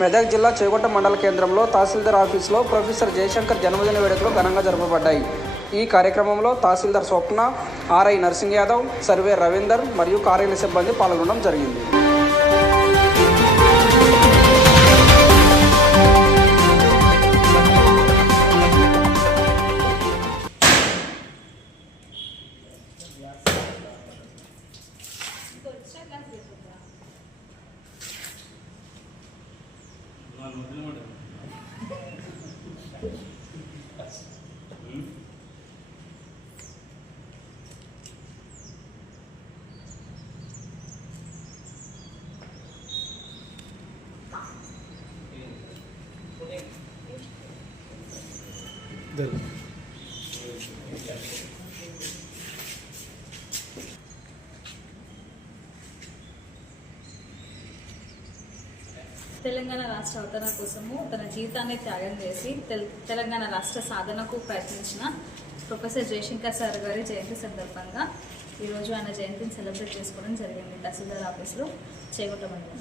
మెదక్ జిల్లా చేగుంట మండల కేంద్రంలో తహసీల్దార్ ఆఫీసులో ప్రొఫెసర్ జయశంకర్ జన్మదిన వేడుకలు ఘనంగా జరపబడ్డాయి. ఈ కార్యక్రమంలో తహసీల్దార్ స్వప్న, ఆర్ఐ నర్సింగ్ యాదవ్, సర్వేర్ రవీందర్ మరియు కార్యాలయ సిబ్బంది పాల్గొనడం జరిగింది. తెలంగాణ రాష్ట్ర అవతరణ కోసము తన జీవితాన్ని త్యాగం చేసి తెలంగాణ రాష్ట్ర సాధనకు ప్రయత్నించిన ప్రొఫెసర్ జయశంకర్ సార్ గారి జయంతి సందర్భంగా ఈరోజు ఆయన జయంతిని సెలబ్రేట్ చేసుకోవడం జరిగింది తహసీల్దార్ ఆఫీసులో చేగుంట మండలం.